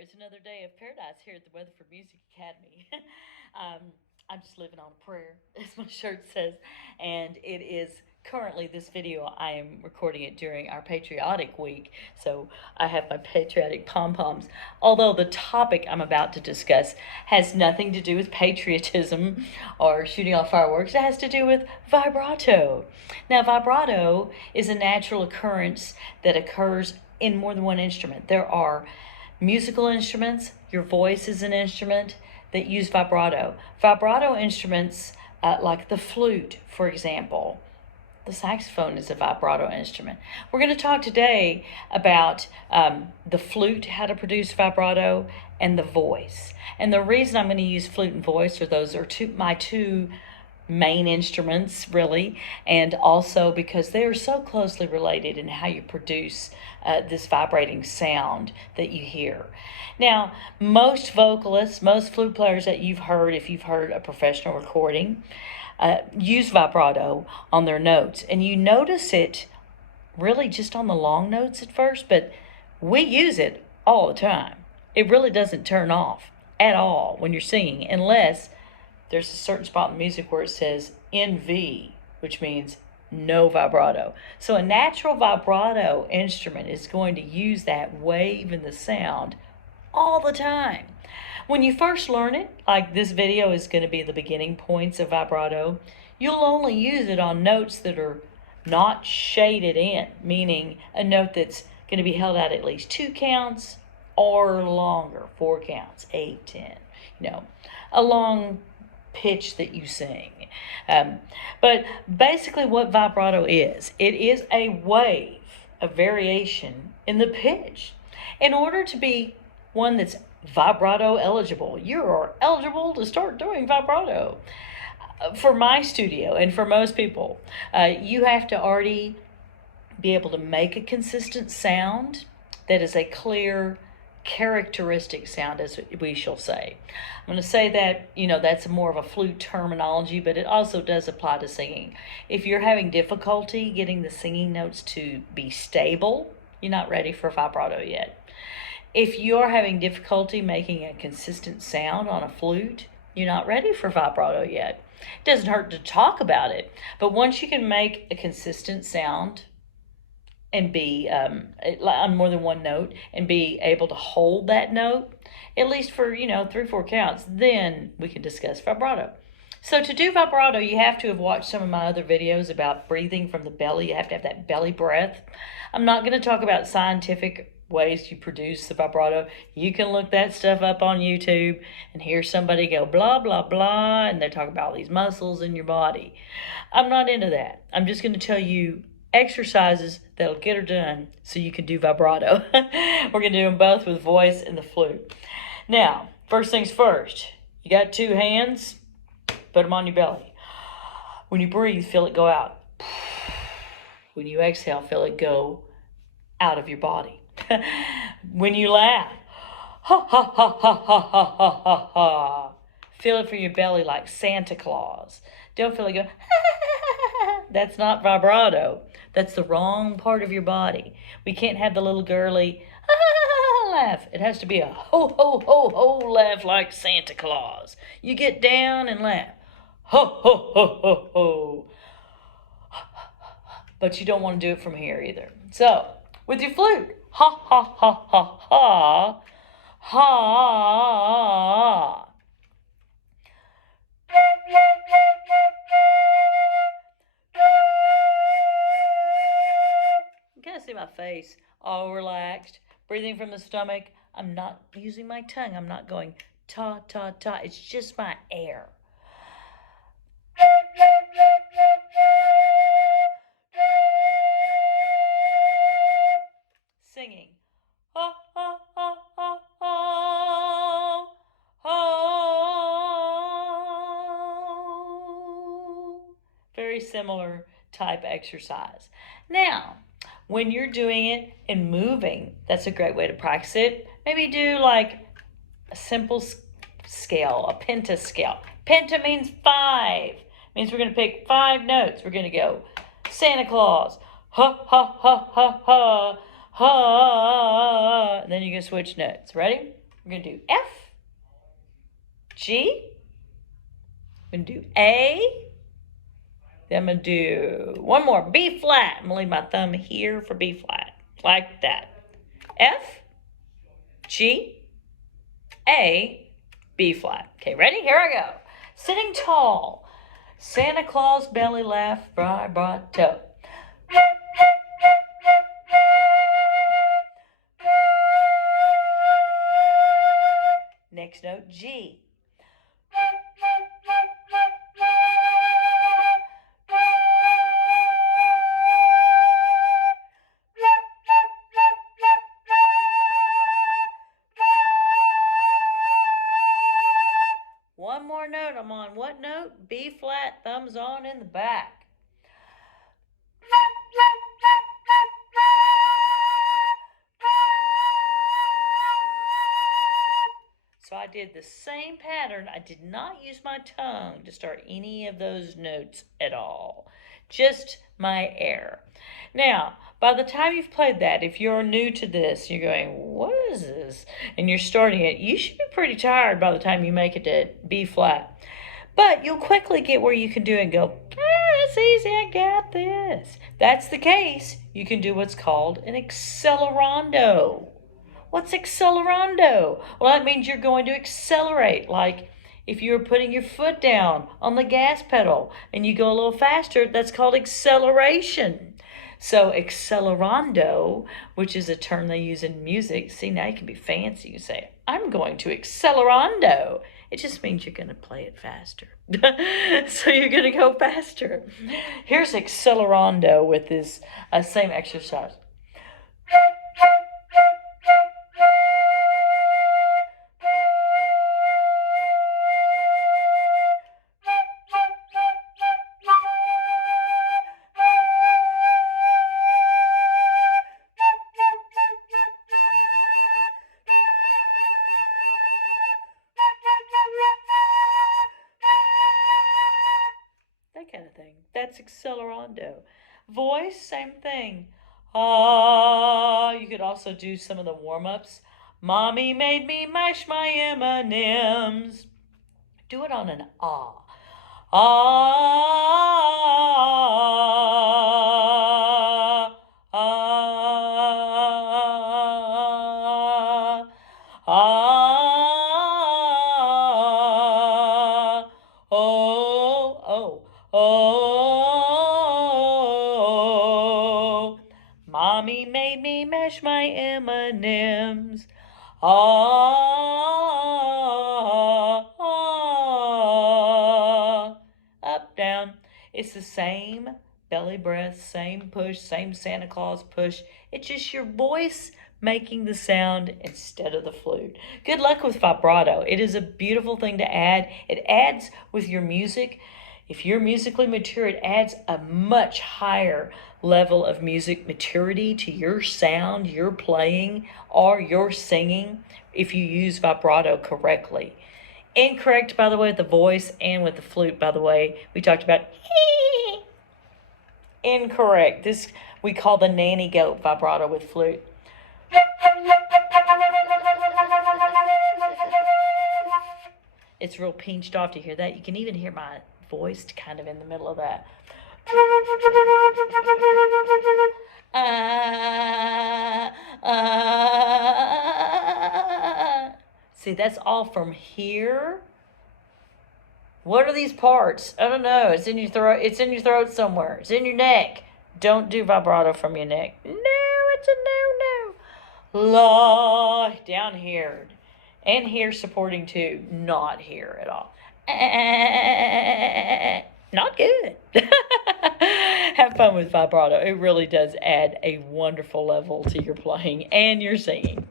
It's another day of paradise here at the Weatherford Music Academy. um, I'm just living on a prayer, as my shirt says, and it is currently this video. I am recording it during our patriotic week, so I have my patriotic pom poms. Although the topic I'm about to discuss has nothing to do with patriotism or shooting off fireworks, it has to do with vibrato. Now, vibrato is a natural occurrence that occurs in more than one instrument. There are musical instruments, your voice is an instrument that use vibrato. Vibrato instruments, like the flute, for example, the saxophone is a vibrato instrument. We're going to talk today about the flute, how to produce vibrato, and the voice. And the reason I'm going to use flute and voice are those are my two main instruments, really, and also because they are so closely related in how you produce this vibrating sound that you hear. Now, most vocalists, most flute players that you've heard, if you've heard a professional recording, use vibrato on their notes, and you notice it really just on the long notes at first, but we use it all the time. It really doesn't turn off at all when you're singing, unless there's a certain spot in the music where it says NV, which means no vibrato. So a natural vibrato instrument is going to use that wave in the sound all the time. When you first learn it, like this video is going to be the beginning points of vibrato, you'll only use it on notes that are not shaded in, meaning a note that's going to be held out at least 2 counts or longer, 4 counts, 8, 10, a long pitch that you sing. But basically what vibrato is, it is a wave, a variation in the pitch. In order to be one that's vibrato eligible, you are eligible to start doing vibrato. For my studio and for most people, you have to already be able to make a consistent sound that is a clear, characteristic sound, as we shall say. I'm going to say that, that's more of a flute terminology, but it also does apply to singing. If you're having difficulty getting the singing notes to be stable, you're not ready for vibrato yet. If you're having difficulty making a consistent sound on a flute, you're not ready for vibrato yet. It doesn't hurt to talk about it, but once you can make a consistent sound and be on more than one note and be able to hold that note at least for 3-4 counts, then we can discuss vibrato. So to do vibrato, you have to have watched some of my other videos about breathing from the belly. You have to have that belly breath. I'm not going to talk about scientific ways you produce the vibrato. You can look that stuff up on YouTube and hear somebody go blah blah blah, and they talk about all these muscles in your body. I'm not into that. I'm just going to tell you exercises that'll get her done so you can do vibrato. We're going to do them both with voice and the flute. Now, first things first, you got 2 hands, put them on your belly. When you breathe, feel it go out. When you exhale, feel it go out of your body. When you laugh, ha ha ha ha ha ha ha ha ha. Feel it from your belly like Santa Claus. Don't feel it go, that's not vibrato. That's the wrong part of your body. We can't have the little girly laugh. It has to be a ho, ho, ho, ho laugh like Santa Claus. You get down and laugh. Ho, ho, ho, ho, ho. But you don't want to do it from here either. So, with your flute, ha, ha, ha, ha, ha, ha. You kind of see my face all relaxed, breathing from the stomach. I'm not using my tongue. I'm not going ta, ta, ta. It's just my air. Singing. Ha, ha, ha, ha, ha, ha. Very similar type exercise. Now, when you're doing it and moving, that's a great way to practice it. Maybe do like a simple scale, a penta scale. Penta means 5. Means we're going to pick 5 notes. We're going to go Santa Claus, ha, ha, ha, ha, ha, ha, and then you can switch notes. Ready? We're going to do F, G, I'm going to do A, then I'm going to do one more, B flat. I'm going to leave my thumb here for B flat, like that. F, G, A, B flat. Okay, ready? Here I go. Sitting tall, Santa Claus belly laugh, vibrato. Next note, G. One more note. I'm on what note? B flat, thumbs on in the back. So I did the same pattern. I did not use my tongue to start any of those notes at all. Just my air. Now, by the time you've played that, if you're new to this, you're going, what is this? And you're starting it, you should be pretty tired by the time you make it to B flat. But you'll quickly get where you can do it and go, it's easy, I got this. If that's the case, you can do what's called an accelerando. What's accelerando? Well, that means you're going to accelerate. Like if you were putting your foot down on the gas pedal and you go a little faster, that's called acceleration. So accelerando, which is a term they use in music. See, now you can be fancy. You say, I'm going to accelerando. It just means you're going to play it faster. So you're going to go faster. Here's accelerando with this same exercise. Kind of thing. That's accelerando. Voice, same thing. Ah, you could also do some of the warm-ups. Mommy made me mash my M&Ms. Do it on an ah. Ah, ah, ah, oh, oh. Oh, Mommy made me mash my M&Ms. Ah, ah, up, down. It's the same belly breath, same push, same Santa Claus push. It's just your voice making the sound instead of the flute. Good luck with vibrato. It is a beautiful thing to add. It adds with your music. If you're musically mature, it adds a much higher level of music maturity to your sound, your playing, or your singing if you use vibrato correctly. Incorrect, by the way, with the voice and with the flute, by the way. We talked about incorrect. This we call the nanny goat vibrato with flute. It's real pinched off to hear that. You can even hear my voice kind of in the middle of that. See, that's all from here. What are these parts? I don't know. It's in your throat. It's in your throat somewhere. It's in your neck. Don't do vibrato from your neck. No, it's a no. La, down here. And here supporting too. Not here at all. Not good. Have fun with vibrato. It really does add a wonderful level to your playing and your singing.